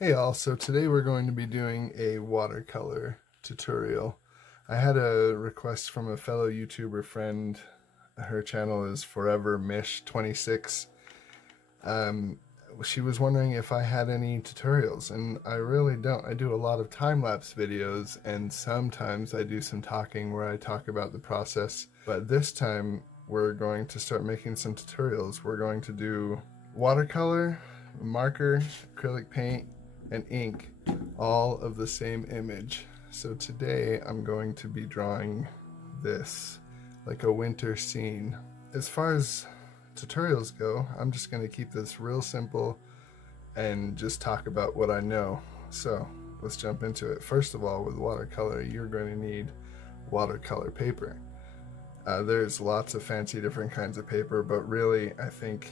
Hey all, so today we're going to be doing a watercolor tutorial. I had a request from a fellow YouTuber friend. Her channel is Forever Mish 26. Um, she was wondering if I had any tutorials, and I really don't. I do a lot of time-lapse videos, and sometimes I do some talking where I talk about the process. But this time we're going to start making some tutorials. We're going to do watercolor, marker, acrylic paint, and ink, all of the same image. So today I'm going to be drawing this, like a winter scene. As far as tutorials go, I'm just going to keep this real simple and just talk about what I know. So let's jump into it. First of all, with watercolor, you're going to need watercolor paper. There's lots of fancy different kinds of paper, but really I think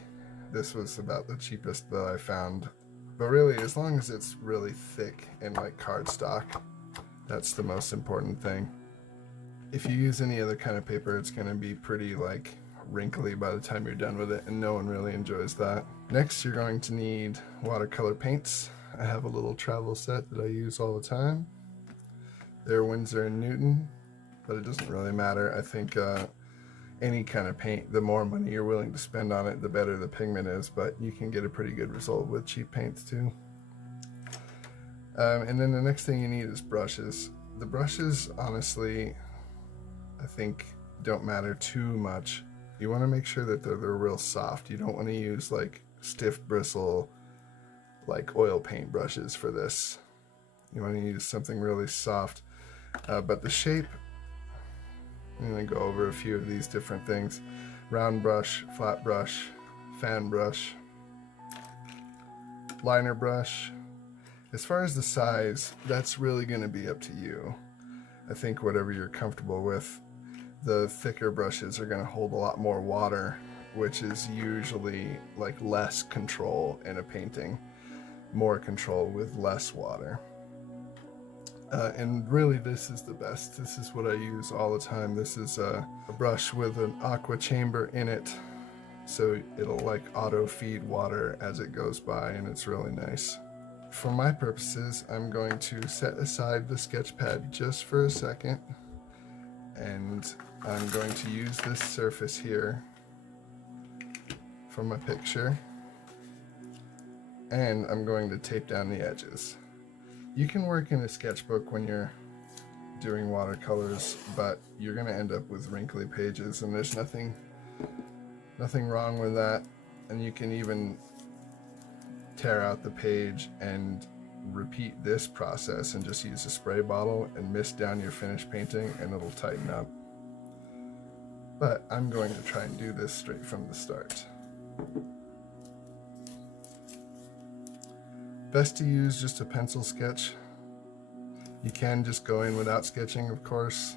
this was about the cheapest that I found. But really, as long as it's really thick and like cardstock, that's the most important thing. If you use any other kind of paper, it's going to be pretty like wrinkly by the time you're done with it, and no one really enjoys that. Next, you're going to need watercolor paints. I have a little travel set that I use all the time. They're Winsor & Newton, but it doesn't really matter. I think any kind of paint, the more money you're willing to spend on it, the better the pigment is, but you can get a pretty good result with cheap paints too. And then the next thing you need is brushes. The brushes, honestly, I think don't matter too much. You want to make sure that they're real soft. You don't want to use like stiff bristle, like oil paint brushes for this. You want to use something really soft. But the shape, I'm going to go over a few of these different things. Round brush, flat brush, fan brush, liner brush. As far as the size, that's really going to be up to you. I think whatever you're comfortable with. The thicker brushes are going to hold a lot more water, which is usually like less control in a painting. More control with less water. And really this is the best. This is what I use all the time. This is a brush with an aqua chamber in it, so it'll like auto feed water as it goes by, and it's really nice. For my purposes, I'm going to set aside the sketch pad just for a second, and I'm going to use this surface here from a picture, and I'm going to tape down the edges. You can work in a sketchbook when you're doing watercolors, but you're going to end up with wrinkly pages, and there's nothing wrong with that. And you can even tear out the page and repeat this process and just use a spray bottle and mist down your finished painting, and it'll tighten up. But I'm going to try and do this straight from the start. Best to use just a pencil sketch. You can just go in without sketching, of course,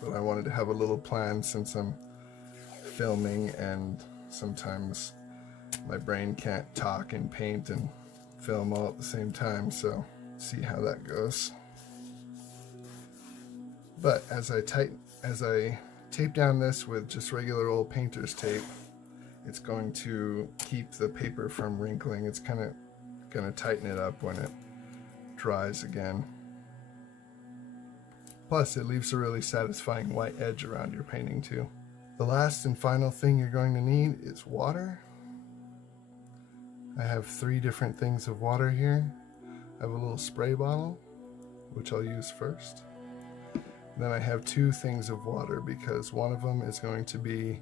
but I wanted to have a little plan since I'm filming and sometimes my brain can't talk and paint and film all at the same time, so see how that goes. But as I tape down this with just regular old painter's tape, it's going to keep the paper from wrinkling. It's kind of going to tighten it up when it dries again. Plus, it leaves a really satisfying white edge around your painting too. The last and final thing you're going to need is water. I have 3 different things of water here. I have a little spray bottle, which I'll use first. Then I have 2 things of water because one of them is going to be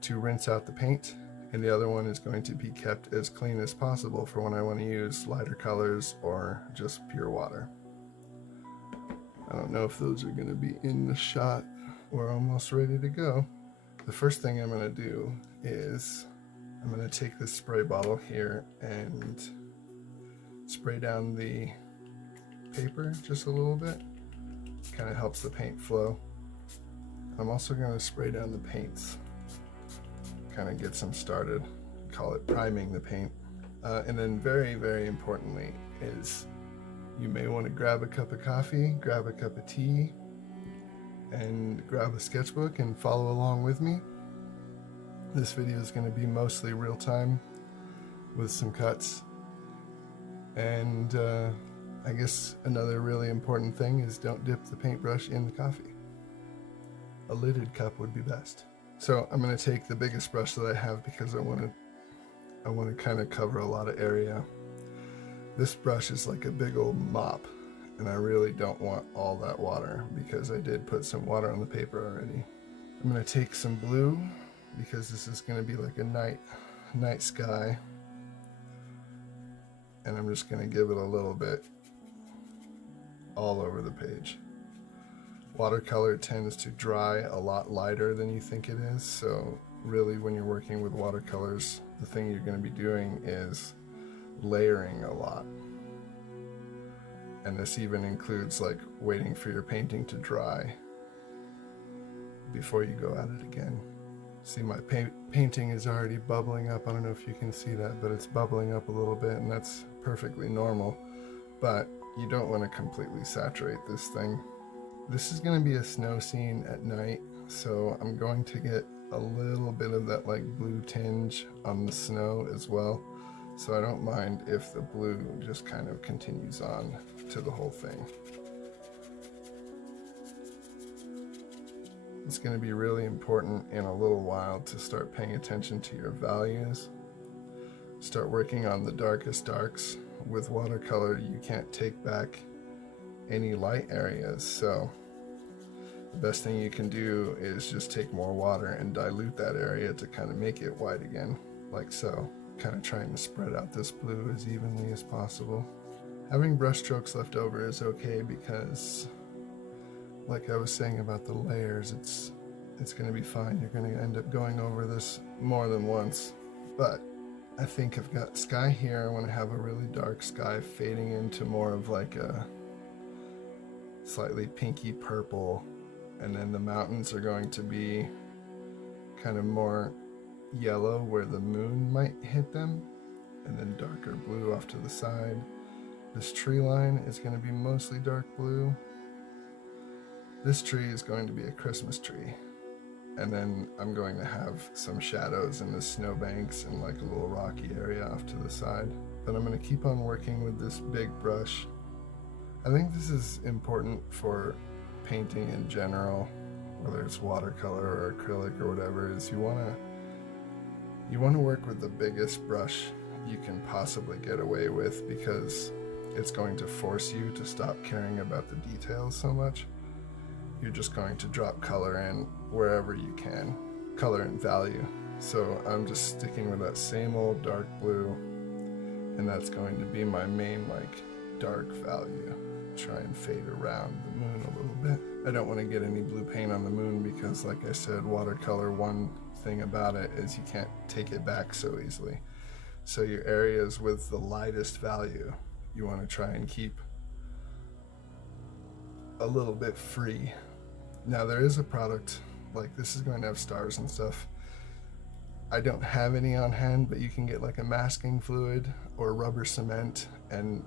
to rinse out the paint, and the other one is going to be kept as clean as possible for when I want to use lighter colors or just pure water. I don't know if those are going to be in the shot. We're almost ready to go. The first thing I'm going to do is I'm going to take this spray bottle here and spray down the paper just a little bit. Kind of helps the paint flow. I'm also going to spray down the paints. Kind of gets them started. Call it priming the paint. And then very, very importantly is you may want to grab a cup of coffee, grab a cup of tea, and grab a sketchbook and follow along with me. This video is going to be mostly real time with some cuts. And I guess another really important thing is don't dip the paintbrush in the coffee. A lidded cup would be best. So I'm going to take the biggest brush that I have because I want to kind of cover a lot of area. This brush is like a big old mop, and I really don't want all that water because I did put some water on the paper already. I'm going to take some blue because this is going to be like a night sky, and I'm just going to give it a little bit all over the page. Watercolor tends to dry a lot lighter than you think it is, so really when you're working with watercolors, the thing you're going to be doing is layering a lot. And this even includes like waiting for your painting to dry before you go at it again. See, my painting is already bubbling up. I don't know if you can see that, but it's bubbling up a little bit, and that's perfectly normal. But you don't want to completely saturate this thing. This is going to be a snow scene at night, so I'm going to get a little bit of that like blue tinge on the snow as well. So I don't mind if the blue just kind of continues on to the whole thing. It's going to be really important in a little while to start paying attention to your values. Start working on the darkest darks. With watercolor, you can't take back any light areas, so the best thing you can do is just take more water and dilute that area to kind of make it white again, like so. Kind of trying to spread out this blue as evenly as possible. Having brush strokes left over is okay because, like I was saying about the layers, it's going to be fine. You're going to end up going over this more than once. But I think I've got sky here. I want to have a really dark sky fading into more of like a slightly pinky purple, and then the mountains are going to be kind of more yellow where the moon might hit them, and then darker blue off to the side. This tree line is going to be mostly dark blue. This tree is going to be a Christmas tree, and then I'm going to have some shadows in the snowbanks and like a little rocky area off to the side. But I'm going to keep on working with this big brush. I think this is important for painting in general, whether it's watercolor or acrylic or whatever, is you want to work with the biggest brush you can possibly get away with, because it's going to force you to stop caring about the details so much. You're just going to drop color in wherever you can, color and value. So I'm just sticking with that same old dark blue, and that's going to be my main like dark value. Try and fade around the moon a little bit. I don't want to get any blue paint on the moon because, like I said, watercolor, one thing about it is you can't take it back so easily. So your areas with the lightest value, you want to try and keep a little bit free. Now there is a product, like this is going to have stars and stuff. I don't have any on hand, but you can get like a masking fluid or rubber cement and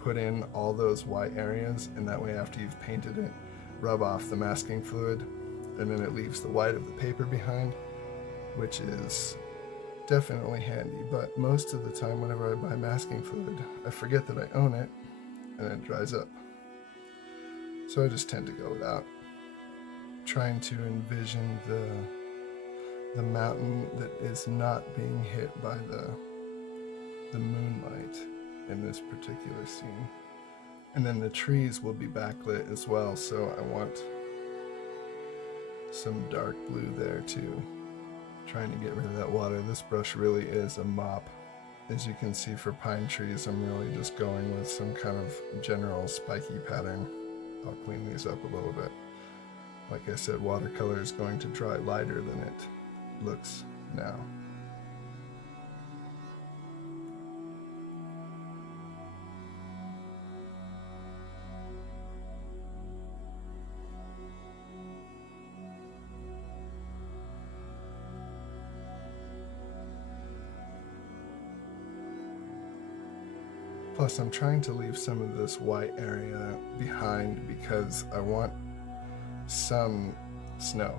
put in all those white areas, and that way after you've painted it, rub off the masking fluid, and then it leaves the white of the paper behind, which is definitely handy. But most of the time whenever I buy masking fluid, I forget that I own it, and it dries up. So I just tend to go without. Trying to envision the mountain that is not being hit by the moonlight in this particular scene. And then the trees will be backlit as well, so I want some dark blue there too. Trying to get rid of that water. This brush really is a mop. As you can see, for pine trees, I'm really just going with some kind of general spiky pattern. I'll clean these up a little bit. Like I said, watercolor is going to dry lighter than it looks now. Plus, I'm trying to leave some of this white area behind because I want some snow.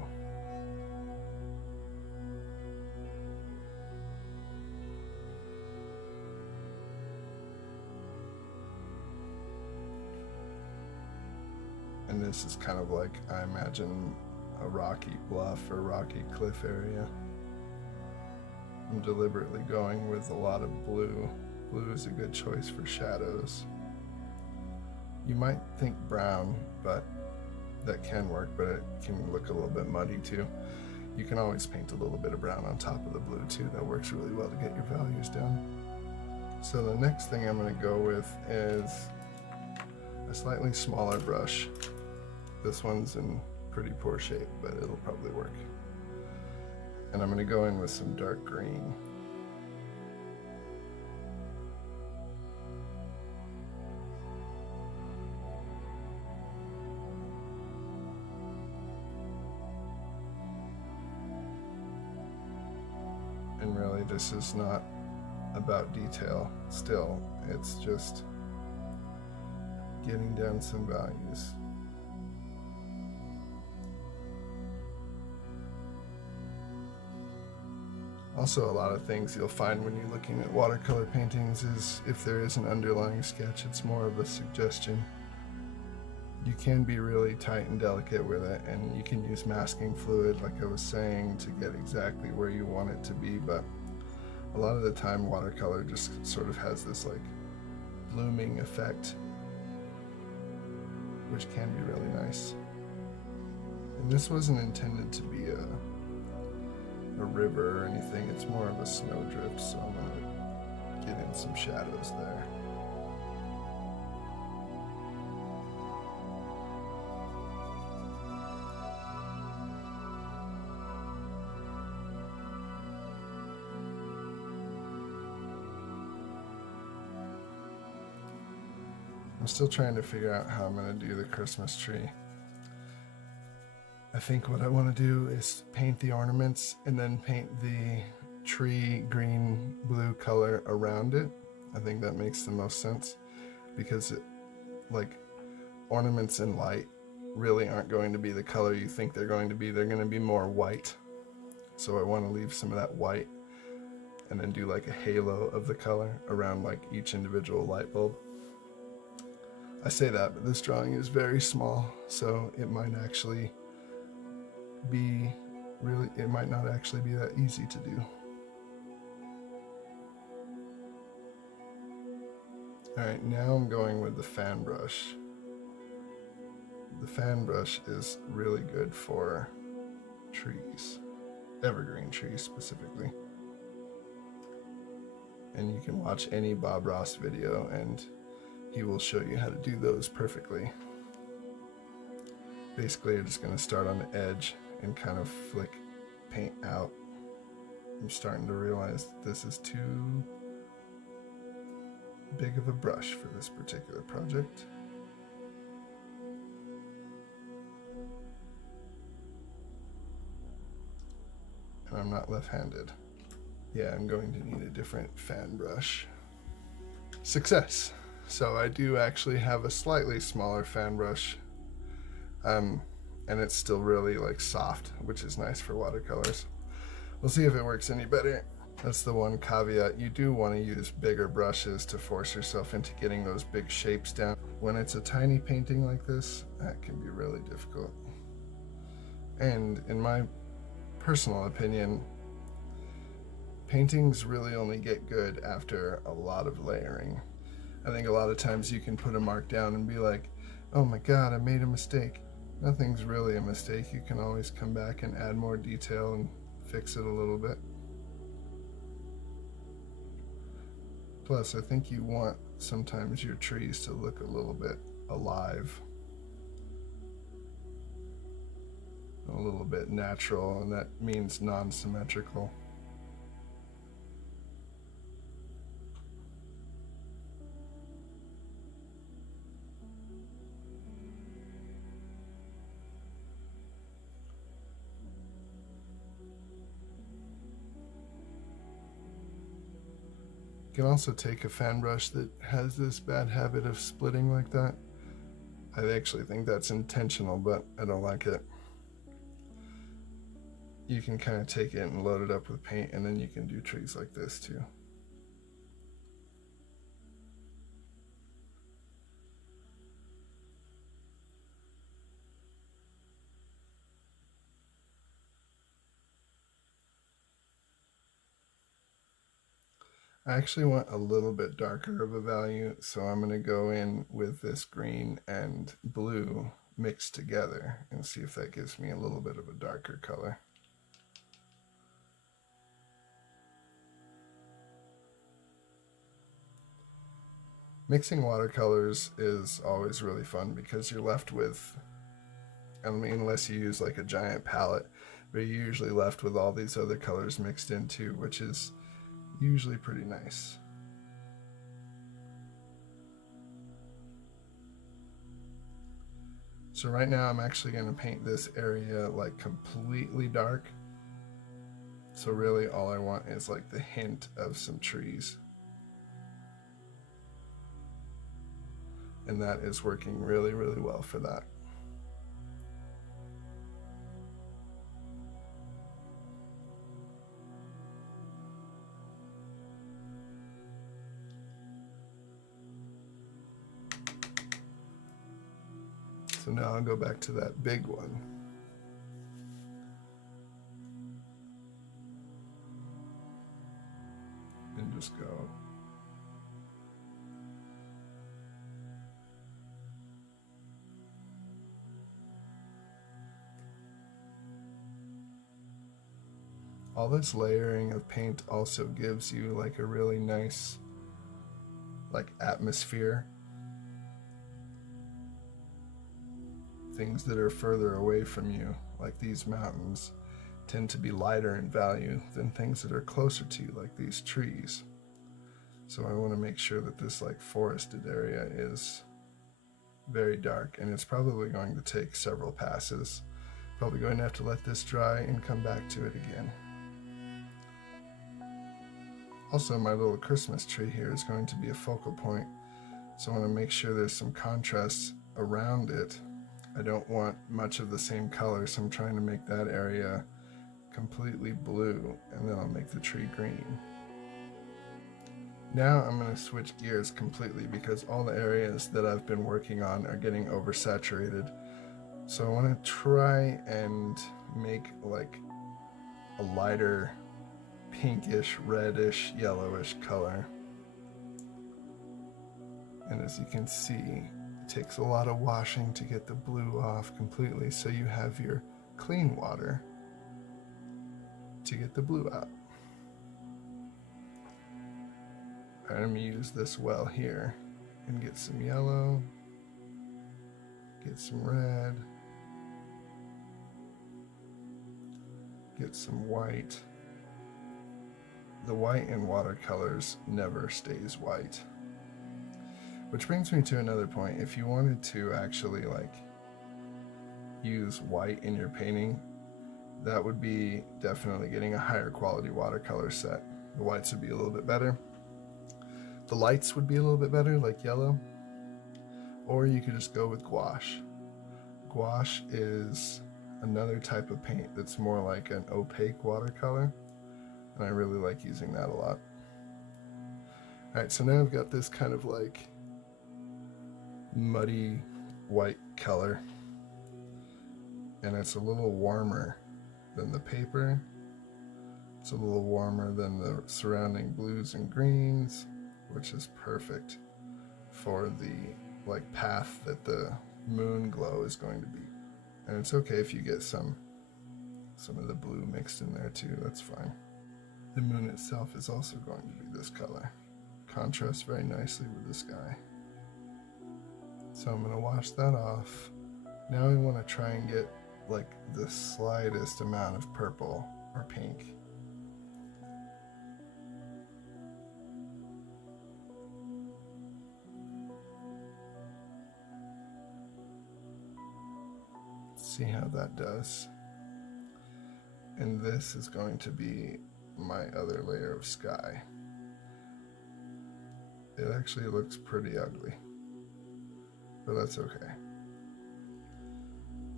And this is kind of like, I imagine, a rocky bluff or rocky cliff area. I'm deliberately going with a lot of blue. Blue is a good choice for shadows. You might think brown, but that can work, but it can look a little bit muddy too. You can always paint a little bit of brown on top of the blue too. That works really well to get your values down. So the next thing I'm going to go with is a slightly smaller brush. This one's in pretty poor shape, but it'll probably work. And I'm going to go in with some dark green. And really, this is not about detail still, it's just getting down some values. Also, a lot of things you'll find when you're looking at watercolor paintings is if there is an underlying sketch, it's more of a suggestion. You can be really tight and delicate with it, and you can use masking fluid, like I was saying, to get exactly where you want it to be, but a lot of the time watercolor just sort of has this like blooming effect, which can be really nice. And this wasn't intended to be a river or anything, it's more of a snowdrift, so I'm going to get in some shadows there. I'm still trying to figure out how I'm going to do the Christmas tree. I think what I want to do is paint the ornaments and then paint the tree green blue color around it. I think that makes the most sense, because like ornaments and light really aren't going to be the color you think they're going to be. They're going to be more white. So I want to leave some of that white and then do like a halo of the color around like each individual light bulb. I say that, but this drawing is very small, so it might actually be it might not actually be that easy to do. Alright, now I'm going with the fan brush. The fan brush is really good for trees, evergreen trees specifically. And you can watch any Bob Ross video and he will show you how to do those perfectly. Basically, you're just going to start on the edge and kind of flick paint out. I'm starting to realize that this is too big of a brush for this particular project. And I'm not left-handed. Yeah, I'm going to need a different fan brush. Success! So I do actually have a slightly smaller fan brush. And it's still really like soft, which is nice for watercolors. We'll see if it works any better. That's the one caveat. You do want to use bigger brushes to force yourself into getting those big shapes down. When it's a tiny painting like this, that can be really difficult. And in my personal opinion, paintings really only get good after a lot of layering. I think a lot of times you can put a mark down and be like, oh my god, I made a mistake. Nothing's really a mistake. You can always come back and add more detail and fix it a little bit. Plus, I think you want sometimes your trees to look a little bit alive, a little bit natural, and that means non-symmetrical. You can also take a fan brush that has this bad habit of splitting like that. I actually think that's intentional, but I don't like it. You can kind of take it and load it up with paint, and then you can do trees like this too. I actually want a little bit darker of a value, so I'm going to go in with this green and blue mixed together and see if that gives me a little bit of a darker color. Mixing watercolors is always really fun because you're left with, I mean, unless you use like a giant palette, but you're usually left with all these other colors mixed in too, which is usually pretty nice. So right now I'm actually going to paint this area like completely dark. So really all I want is like the hint of some trees. And that is working really, really well for that. So now I'll go back to that big one. And just go. All this layering of paint also gives you like a really nice like atmosphere. Things that are further away from you, like these mountains, tend to be lighter in value than things that are closer to you, like these trees. So I want to make sure that this like forested area is very dark, and it's probably going to take several passes. Probably going to have to let this dry and come back to it again. Also, my little Christmas tree here is going to be a focal point, so I want to make sure there's some contrast around it. I don't want much of the same color, so I'm trying to make that area completely blue, and then I'll make the tree green. Now I'm going to switch gears completely because all the areas that I've been working on are getting oversaturated. So I want to try and make like a lighter pinkish, reddish, yellowish color. And as you can see, it takes a lot of washing to get the blue off completely, so you have your clean water to get the blue out. I'm going to use this well here and get some yellow, get some red, get some white. The white in watercolors never stays white. Which brings me to another point. If you wanted to actually like use white in your painting, that would be definitely getting a higher quality watercolor set. The whites would be a little bit better. The lights would be a little bit better, like yellow. Or you could just go with gouache. Gouache is another type of paint that's more like an opaque watercolor, and I really like using that a lot. Alright, so now I've got this kind of like muddy white color, and it's a little warmer than the paper. It's a little warmer than the surrounding blues and greens, which is perfect for the like path that the moon glow is going to be. And it's okay if you get some of the blue mixed in there too, that's fine. The moon itself is also going to be this color. Contrasts very nicely with the sky. So I'm going to wash that off. Now I want to try and get like the slightest amount of purple or pink. See how that does. And this is going to be my other layer of sky. It actually looks pretty ugly, but that's okay.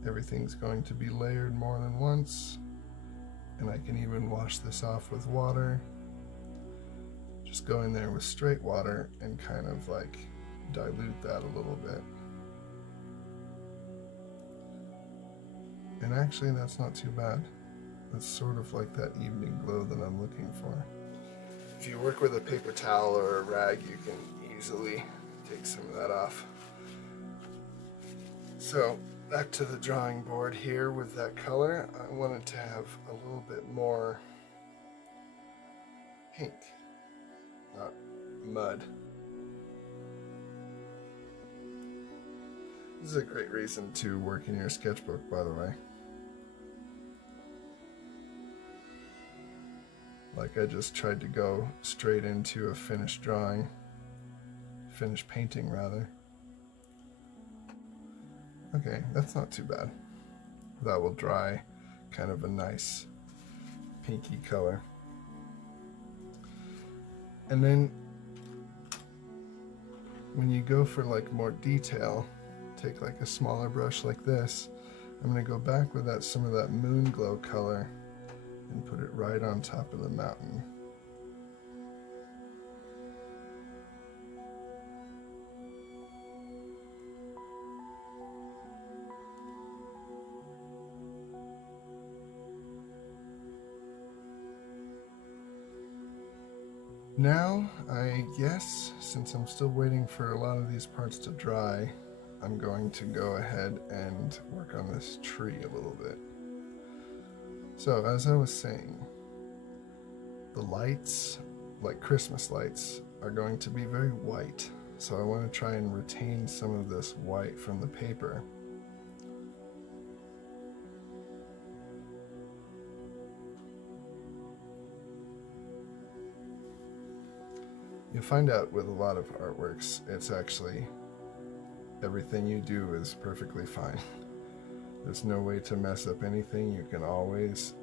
Everything's going to be layered more than once, and I can even wash this off with water. Just go in there with straight water and kind of like dilute that a little bit. And actually that's not too bad. That's sort of like that evening glow that I'm looking for. If you work with a paper towel or a rag, you can easily take some of that off. So back to the drawing board here with that color. I wanted to have a little bit more pink, not mud. This is a great reason to work in your sketchbook, by the way. Like, I just tried to go straight into a finished drawing, finished painting rather. Okay, that's not too bad. That will dry kind of a nice pinky color. And then when you go for like more detail, take like a smaller brush like this. I'm going to go back with that some of that moon glow color and put it right on top of the mountain. Now, I guess, since I'm still waiting for a lot of these parts to dry, I'm going to go ahead and work on this tree a little bit. So, as I was saying, the lights, like Christmas lights, are going to be very white. So I want to try and retain some of this white from the paper. You'll find out with a lot of artworks, it's actually everything you do is perfectly fine. There's no way to mess up anything. You can always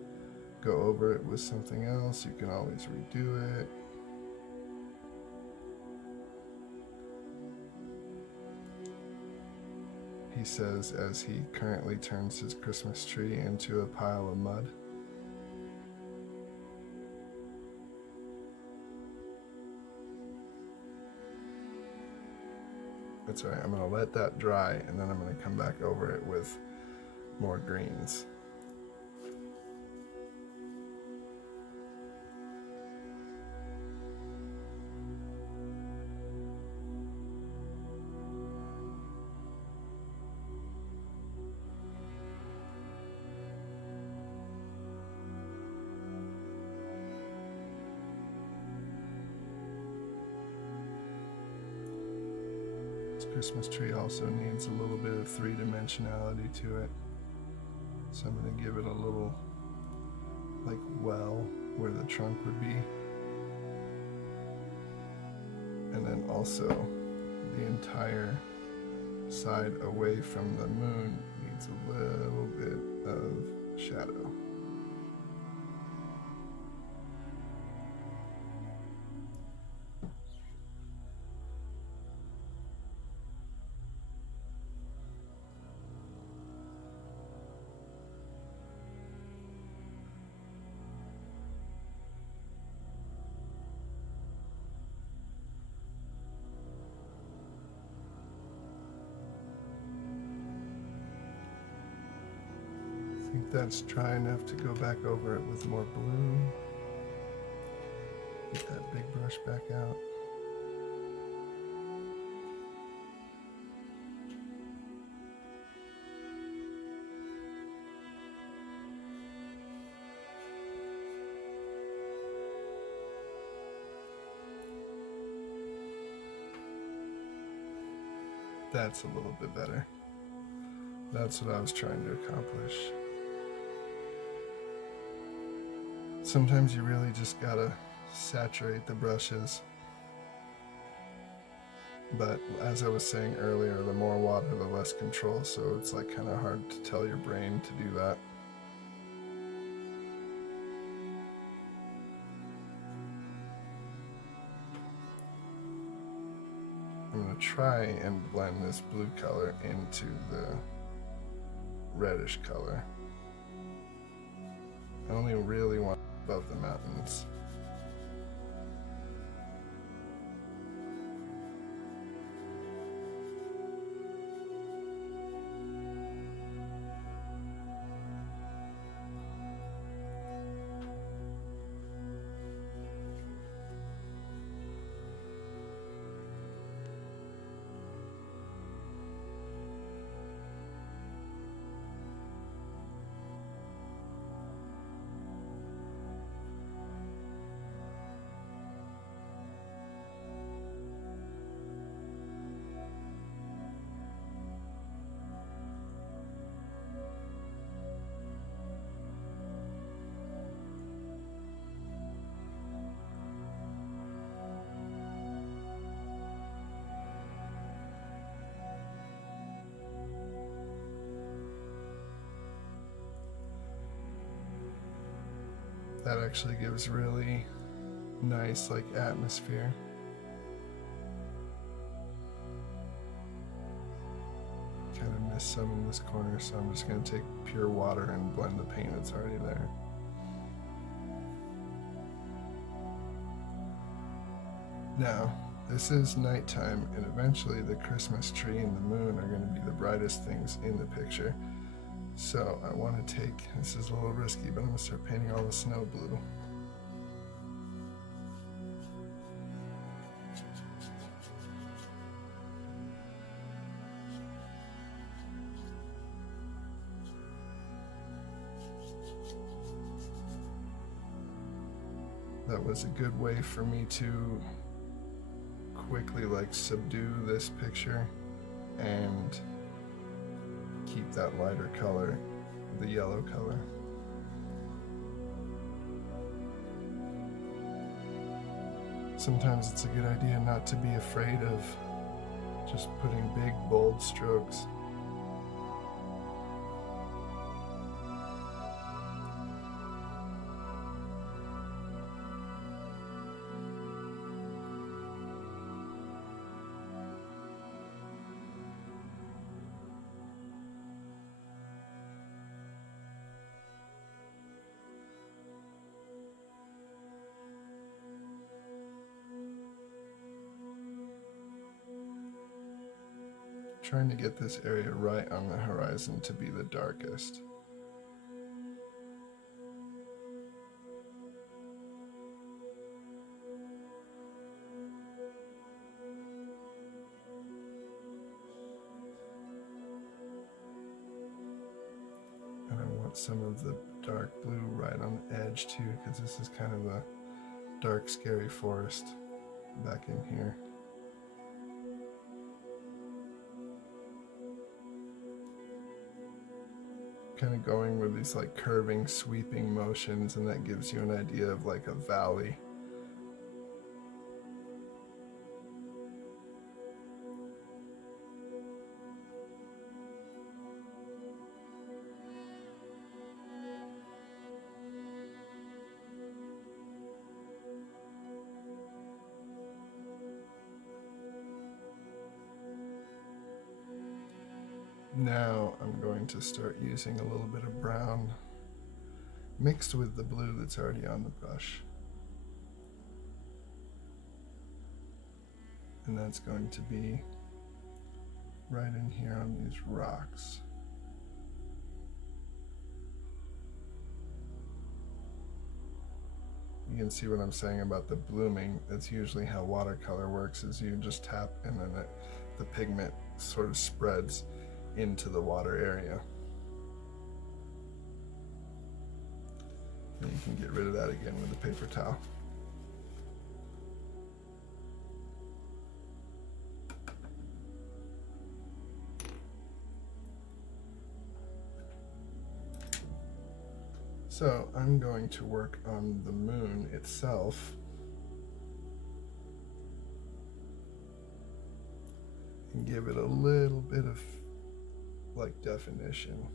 go over it with something else. You can always redo it. He says as he currently turns his Christmas tree into a pile of mud. That's right, I'm going to let that dry and then I'm going to come back over it with more greens. Christmas tree also needs a little bit of three-dimensionality to it. So I'm going to give it a little like well where the trunk would be. And then also the entire side away from the moon needs a little bit of shadow. I think that's dry enough to go back over it with more blue. Get that big brush back out. That's a little bit better. That's what I was trying to accomplish. Sometimes you really just gotta saturate the brushes. But as I was saying earlier, the more water, the less control, so it's like kind of hard to tell your brain to do that. I'm going to try and blend this blue color into the reddish color. I only really want above the mountains. That actually gives really nice like atmosphere. Kind of missed some in this corner, so I'm just going to take pure water and blend the paint that's already there. Now, this is nighttime, and eventually the Christmas tree and the moon are going to be the brightest things in the picture. So I want to take, this is a little risky, but I'm going to start painting all the snow blue. That was a good way for me to quickly like subdue this picture and keep that lighter color, the yellow color. Sometimes it's a good idea not to be afraid of just putting big, bold strokes. Trying to get this area right on the horizon to be the darkest. And I want some of the dark blue right on the edge too, because this is kind of a dark, scary forest back in here. Kind of going with these like curving, sweeping motions, and that gives you an idea of like a valley. Now I'm going to start using a little bit of brown mixed with the blue that's already on the brush. And that's going to be right in here on these rocks. You can see what I'm saying about the blooming. That's usually how watercolor works, is you just tap and then the pigment sort of spreads into the water area. And you can get rid of that again with a paper towel. So I'm going to work on the moon itself. And give it a little bit of like definition,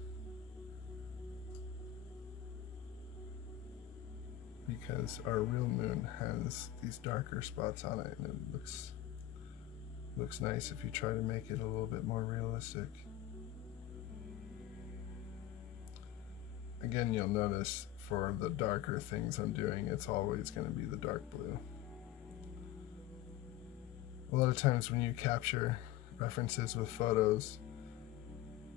because our real moon has these darker spots on it, and it looks nice if you try to make it a little bit more realistic. Again, you'll notice for the darker things I'm doing, it's always going to be the dark blue. A lot of times when you capture references with photos,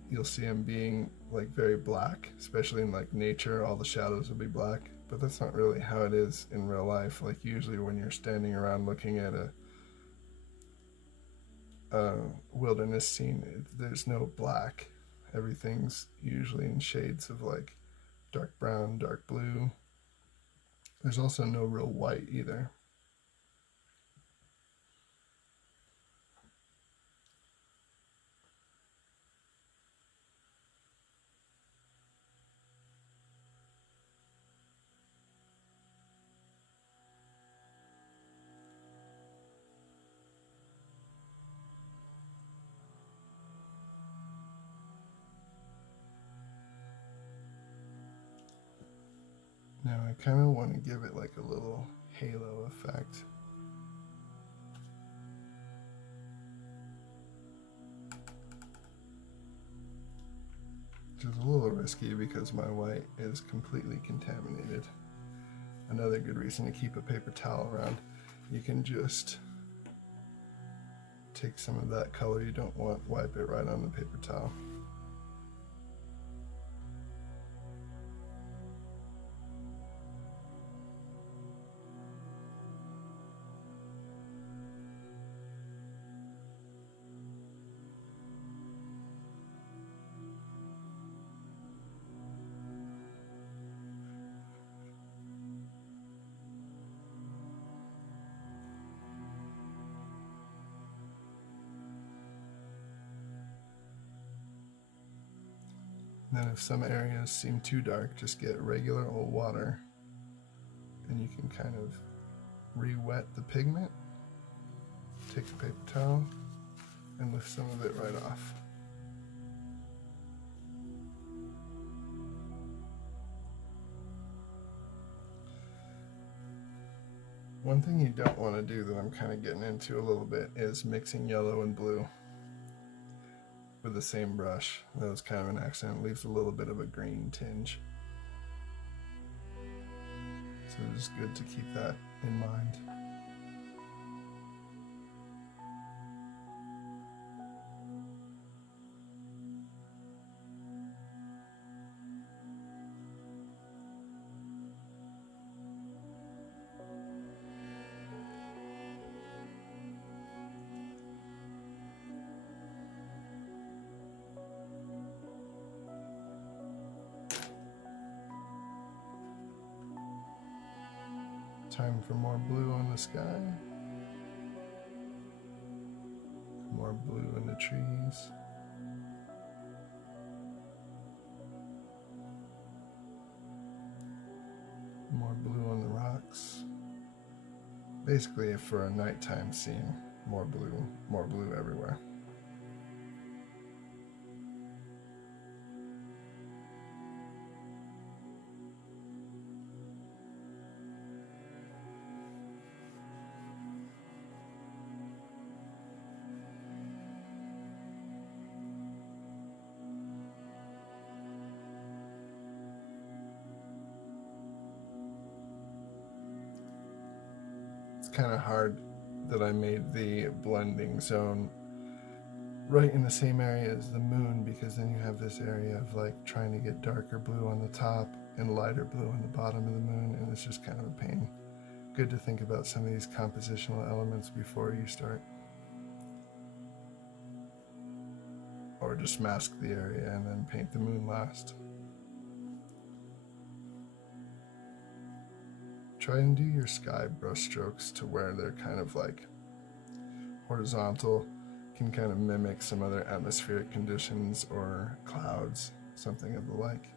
you'll see them being like very black, especially in like nature, all the shadows will be black, but that's not really how it is in real life. Like usually when you're standing around looking at a wilderness scene, there's no black. Everything's usually in shades of like dark brown, dark blue. There's also no real white either. Now I kind of want to give it like a little halo effect. Which is a little risky because my white is completely contaminated. Another good reason to keep a paper towel around. You can just take some of that color you don't want, wipe it right on the paper towel. Then if some areas seem too dark, just get regular old water and you can kind of re-wet the pigment. Take a paper towel and lift some of it right off. One thing you don't want to do that I'm kind of getting into a little bit is mixing yellow and blue with the same brush. That was kind of an accident. It leaves a little bit of a green tinge. So it's good to keep that in mind. Time for more blue on the sky. More blue in the trees. More blue on the rocks. Basically, for a nighttime scene, more blue everywhere. It's kind of hard that I made the blending zone right in the same area as the moon, because then you have this area of like trying to get darker blue on the top and lighter blue on the bottom of the moon, and it's just kind of a pain. Good to think about some of these compositional elements before you start. Or just mask the area and then paint the moon last. Try and do your sky brush strokes to where they're kind of like horizontal, can kind of mimic some other atmospheric conditions or clouds, something of the like.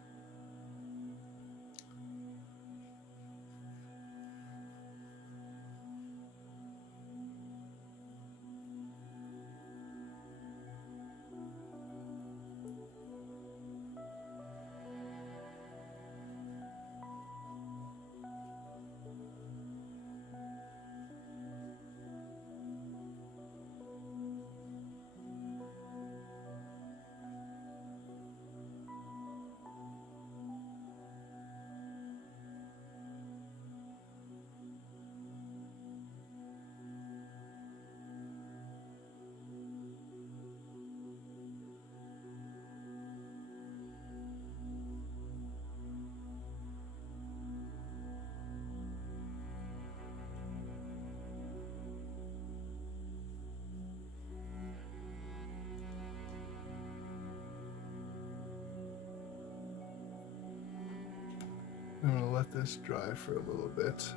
I'm going to let this dry for a little bit.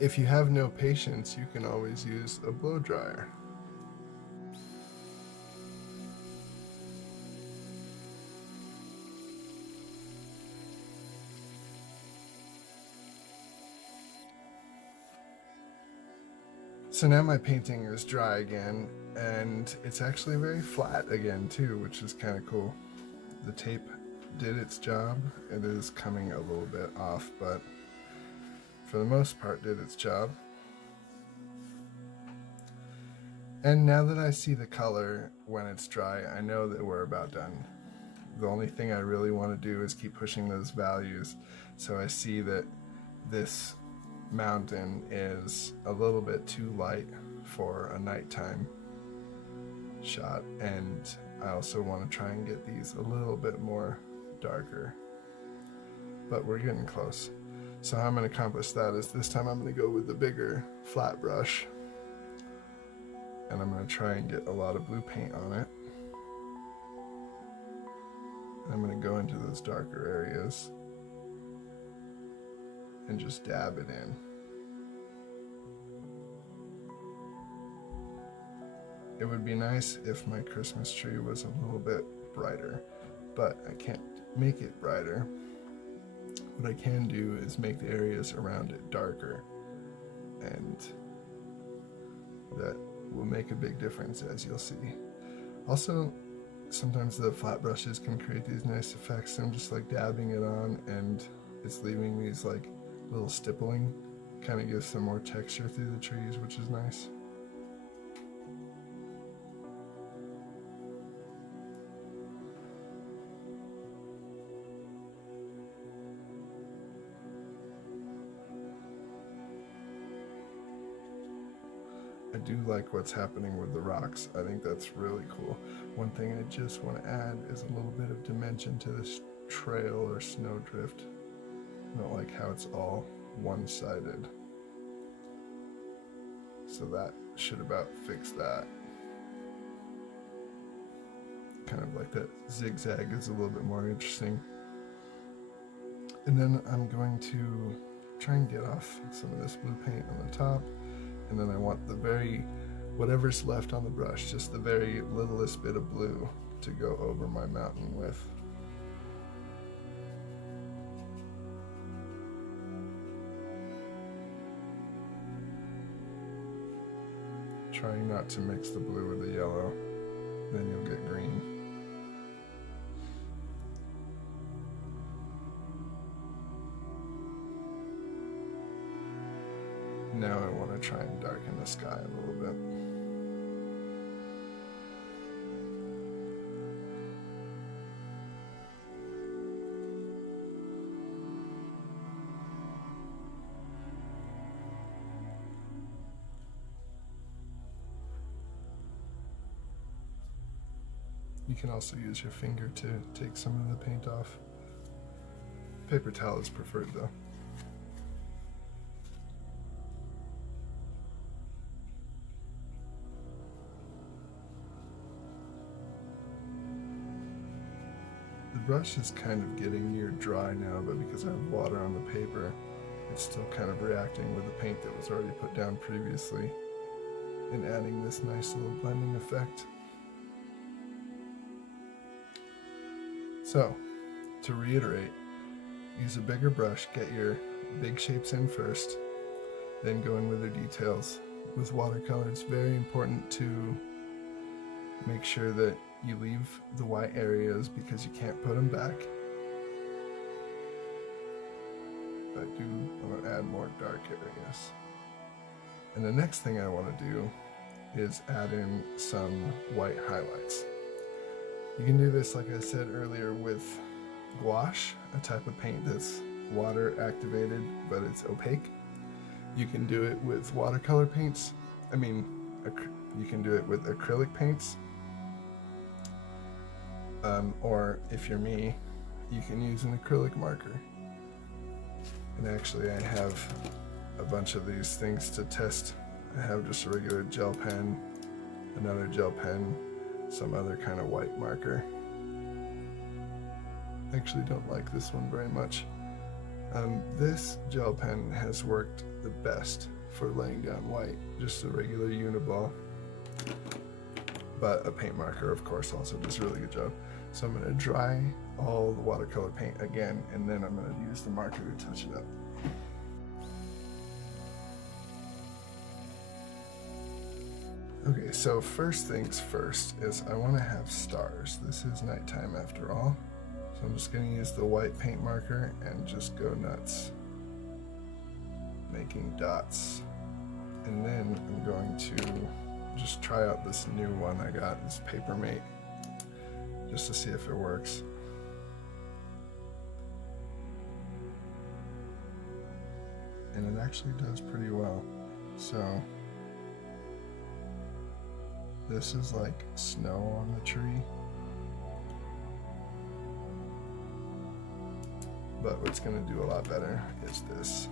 If you have no patience, you can always use a blow dryer. So now my painting is dry again, and it's actually very flat again too, which is kind of cool. The tape did its job. It is coming a little bit off, but for the most part did its job. And now that I see the color when it's dry, I know that we're about done. The only thing I really want to do is keep pushing those values. So I see that this mountain is a little bit too light for a nighttime shot, and I also want to try and get these a little bit more darker, but we're getting close. So how I'm going to accomplish that is this time I'm going to go with the bigger flat brush, and I'm going to try and get a lot of blue paint on it. And I'm going to go into those darker areas and just dab it in. It would be nice if my Christmas tree was a little bit brighter, but I can't make it brighter. What I can do is make the areas around it darker, and that will make a big difference, as you'll see. Also, sometimes the flat brushes can create these nice effects. I'm just like dabbing it on and it's leaving these like little stippling. Kind of gives some more texture through the trees, which is nice. I do like what's happening with the rocks. I think that's really cool. One thing I just want to add is a little bit of dimension to this trail or snowdrift. I don't like how it's all one-sided. So that should about fix that. Kind of like that zigzag is a little bit more interesting. And then I'm going to try and get off some of this blue paint on the top. And then I want whatever's left on the brush, just the very littlest bit of blue to go over my mountain with. Trying not to mix the blue with the yellow, then you'll get green. Now I want to try and darken the sky a little bit. You can also use your finger to take some of the paint off. Paper towel is preferred though. The brush is kind of getting near dry now, but because I have water on the paper, it's still kind of reacting with the paint that was already put down previously and adding this nice little blending effect. So, to reiterate, use a bigger brush, get your big shapes in first, then go in with the details. With watercolor, it's very important to make sure that you leave the white areas because you can't put them back. I want to add more dark areas. And the next thing I want to do is add in some white highlights. You can do this, like I said earlier, with gouache, a type of paint that's water activated, but it's opaque. You can do it with watercolor paints. You can do it with acrylic paints. Or if you're me, you can use an acrylic marker. And actually I have a bunch of these things to test. I have just a regular gel pen, another gel pen, some other kind of white marker. I actually don't like this one very much. This gel pen has worked the best for laying down white, just a regular uniball. But a paint marker, of course, also does a really good job. So I'm going to dry all the watercolor paint again, and then I'm going to use the marker to touch it up. Okay, so first things first is I want to have stars. This is nighttime after all, So I'm just going to use the white paint marker and just go nuts, making dots. And then I'm going to just try out this new one I got, this Paper Mate, just to see if it works. And it actually does pretty well. So this is like snow on the tree. But what's going to do a lot better is this.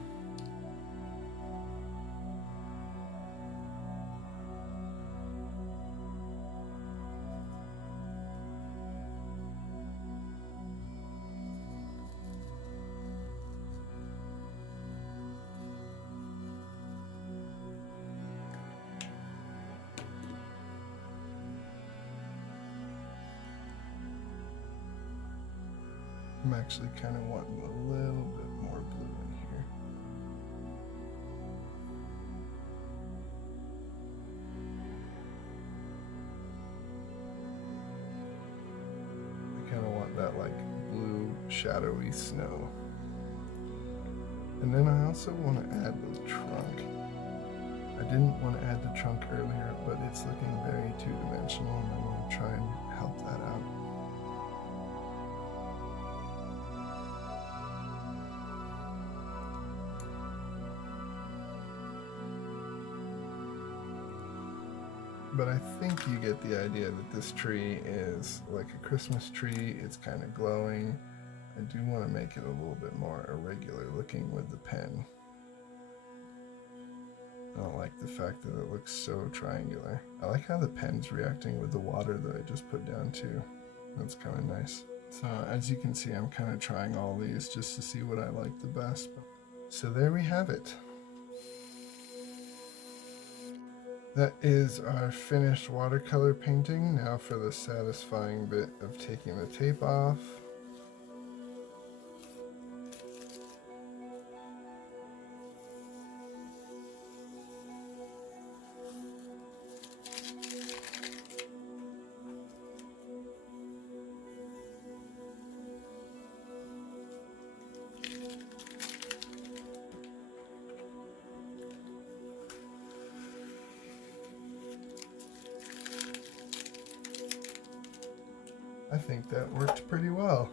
I'm actually kind of wanting a little bit more blue in here. I kind of want that like blue shadowy snow. And then I also want to add the trunk. I didn't want to add the trunk earlier, but it's looking very two-dimensional and I want to try and help that out. But I think you get the idea that this tree is like a Christmas tree. It's kind of glowing. I do want to make it a little bit more irregular looking with the pen. I don't like the fact that it looks so triangular. I like how the pen's reacting with the water that I just put down too. That's kind of nice. So as you can see, I'm kind of trying all these just to see what I like the best. So there we have it. That is our finished watercolor painting. Now for the satisfying bit of taking the tape off. I think that worked pretty well.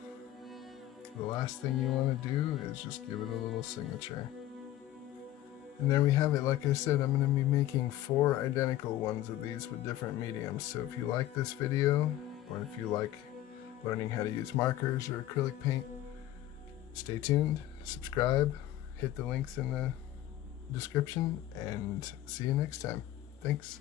The last thing you want to do is just give it a little signature. And there we have it. Like I said, I'm going to be making 4 identical ones of these with different mediums. So if you like this video, or if you like learning how to use markers or acrylic paint, stay tuned, subscribe, hit the links in the description, and see you next time. Thanks.